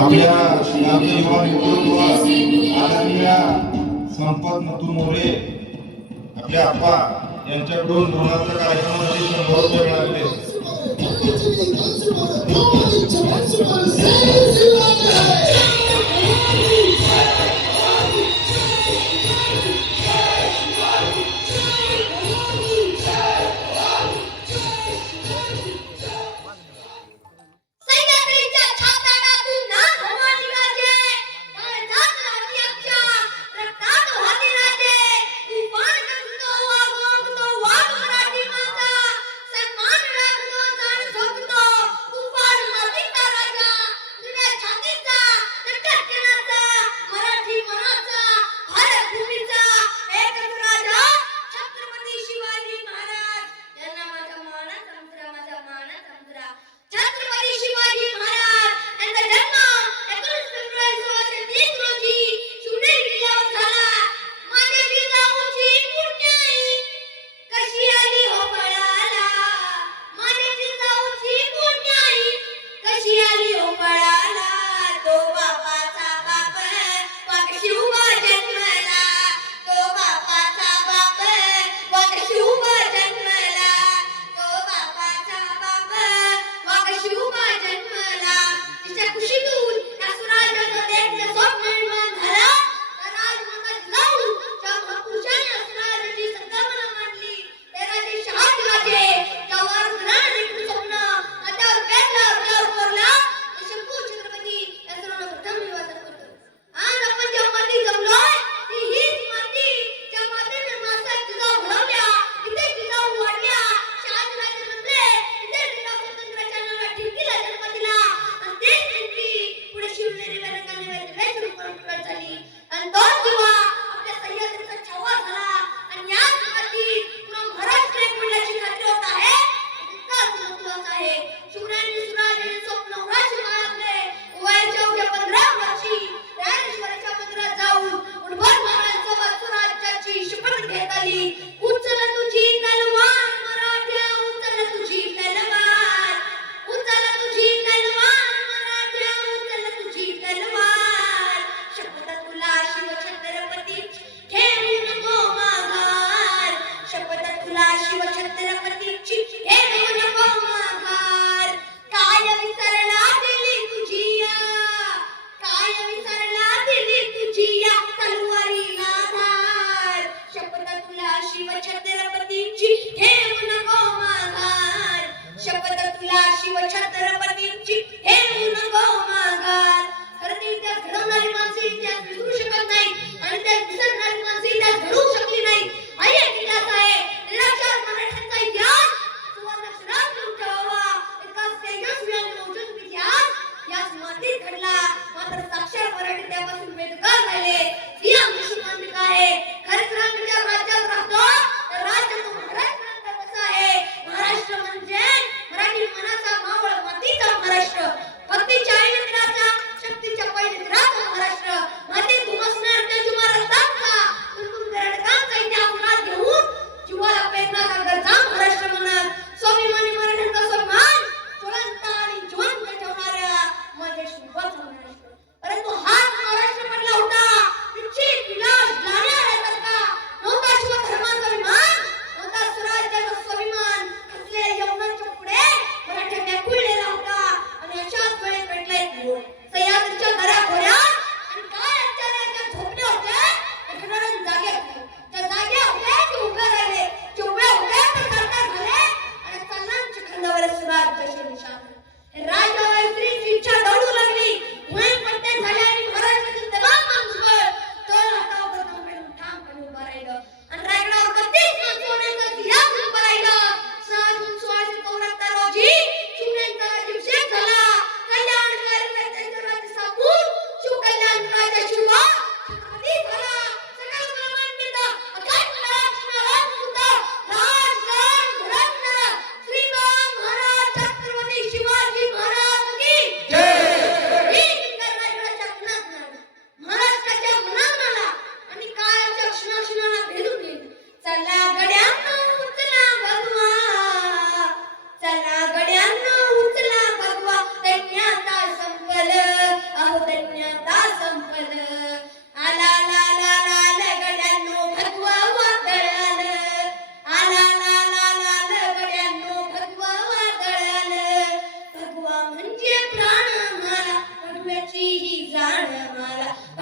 आपल्या शहराचे युवा नेतृत्व आदरणीय संपत नतू मोरे आपल्या आप्पा यांच्याकडून ऋणाचा कार्यक्रमाचे 100 रुपये मिळाले. परंतु हाच महाराष्ट्र पडला होता.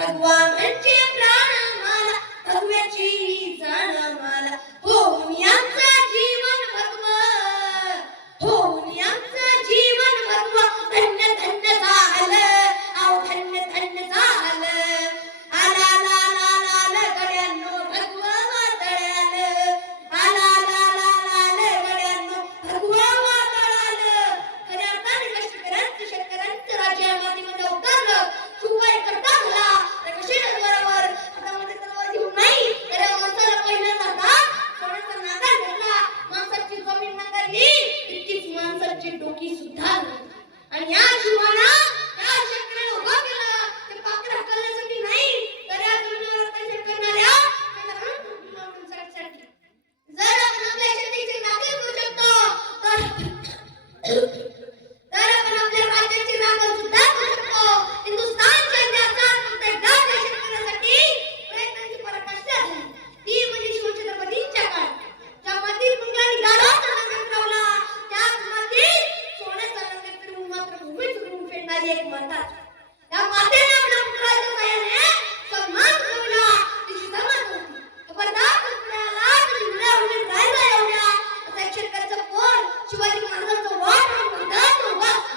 भगवा म्हणजे प्राण मला, भगव्याची जाण मला, होऊन आमचा जीवन भगवा, होऊन आमचं जीवन भगवा, धन्य धन्य झालं, अहो धन्य धन्य झालं. आला ला ला ला ला गड्यांनो भगवा वादळालं, आला ला ला ला ला गड्यांनो भगवा वादळालं. खऱ्या अर्थाने कष्टकऱ्यांचं शेतकऱ्यांचं राज्य या मातीमध्ये अवतरलं. शिवाय करता झाला त्या कशीच बरोबर हातामध्ये तलवार घेऊन नाही तर या माणसाला पहिल्यांदा सोन्याचा नांगर घेतला. माणसाची जमीन नांगरली तितकीच माणसाची डोकी सुधारली. आणि या शिवाना त्या शेतकऱ्याला उभा केला ते पाखरं हाकलण्यासाठी नाही तर या जमिनीवर अत्याचार करणाऱ्या माणसांसाठी. जर आपण आपल्या शेतीची राखण करू शकतो तर आपण आपल्या राज्याची राखण सुद्धा करू शकतो. हिंदुस्थानच्या इतिहासात फक्त एकदाच या शेतकऱ्यासाठी प्रयत्नांची पराकाष्ठा झाली, ती म्हणजे शिवछत्रपतींच्या काळात. ज्या मातीत मुंग्यांनी गाढवाचा नांगर फिरवला त्याच मातीत सोन्याचा नांगर फिरवून मात्र भूमी चुरून फेडणारी एक माता. त्या मातेने आपल्या पुत्राच्या साहाय्याने सन्मान मिळवला. तिची जमात होती खबरदार पुतळ्याला तुझी विड्यावरून राहायला एवढ्या असा एक शेतकऱ्याचा पोर शिवाजी महाराजांचा वाट मैदान उभा असतो.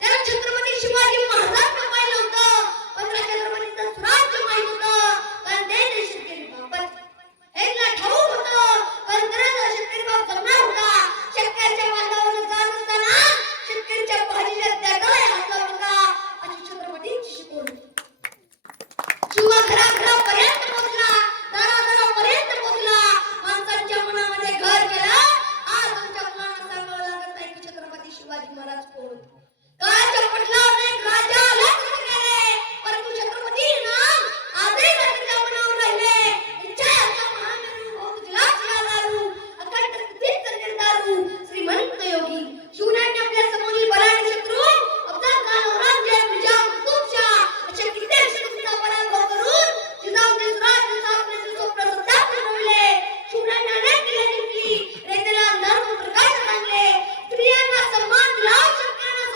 त्याला छत्रपती शिवाजी महाराजांना पाहिलं होतं पण त्या छत्रपतीचं स्वराज्य माहित होतं कारण ते शेतकरी बापच. एकला ठाऊक होतं कारण त्याला शेतकरी बाप जमणार होता. शेतकऱ्याच्या बांधावर जात असताना शेतकऱ्याच्या भाजीच्या त्यागाला हात लावू नका अशी छत्रपतींची शिकवण होती. शिवा घराघरापर्यंत पोहोचला, दारादारापर्यंत पोहोचला, माणसांच्या मनामध्ये घर केलं. आज आमच्या मुलांना सांगावं लागत नाही की छत्रपती शिवाजी महाराज कोण. काळाच्या पटलावर एक राजा अलग गेले परंतु छत्रपती नाम आजही त्यांच्या मनावर राहिले. इच्छा असा महान बहुत जिलास लालारू, अखंड स्थितीत निर्धारू, श्रीमंत योगी. शिवरायांनी आपल्या समोरील बलाढ्य शत्रू अफजल खान, औरंगजेब, निजाम, कुतुबशाह अशा कित्येक शत्रूंचा पराभव करून जिजाऊचे स्वराज्य स्थापनेचे स्वप्न सत्यात बनवले. शिवरायांनी अनेक किल्ले जिंकली, रयतेला अंधारातून प्रकाशात आणले, स्त्रियांना सन्मान दिला, शेतकऱ्यांना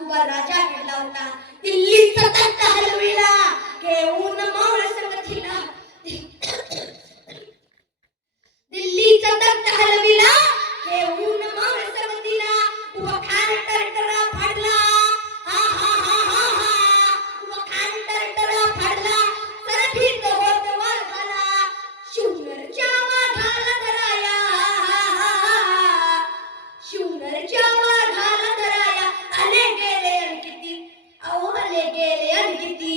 शिवबा राजा घडला होता. दिल्लीचा तख्त हलविला, घेऊन मावळ संगतीला. दिल्लीचा तख्त हलविला, घेऊन मावळ संगतीला. उभा खान टरटरा फाडला, हा हा हा हा हा. उभा खान टरटरा फाडला, सरभीत होत वर झाला. शिवनरच्या वाघाला धराया, शिवनरच्या वाघाला धराया. आले गेले अनकिती, अहो आले गेले अनकिती.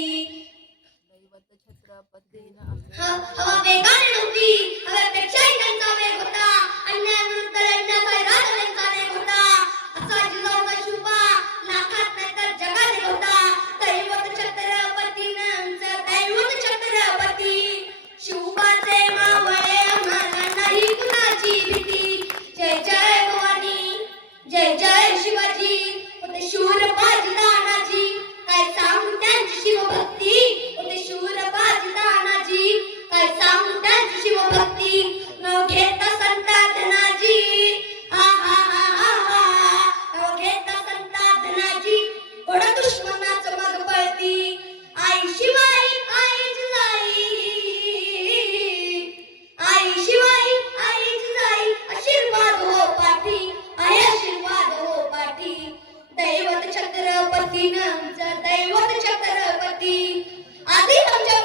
हवा वेगाने नव्हती, हव्यापेक्षाही त्यांचा वेग होता. अन्यायाविरुद्ध लढण्याचा इरादा त्यांचा नेक होता. असा जिजाऊचा शिवबा लाखात नाही तर जगात एक होता. दैवत छत्रपती आमचं दैवत छत्रपती. शिवबाचे मावळे आम्हाला नाही कुणाची भीती. जय जय भवानी, जय जय शिवाजी. होते शूर बाजी तानाजी, काय सांगू त्यांची शिवभक्ती. होते शूर बाजी तानाजी, काय सांगू त्यांची शिवभक्ती. न घेता संताधनाजी, हा हा हा हा हा. न घेता संताधनाजी, कोणा दुश्मनाचं मग पळती. आई शिवाई आई जिजाई, आई शिवाई आई जिजाई. आशीर्वाद हो पाठी, आई आशीर्वाद हो पाठी. दैवत छत्रपती आमचं दैवत छत्रपती. आधी आमच्या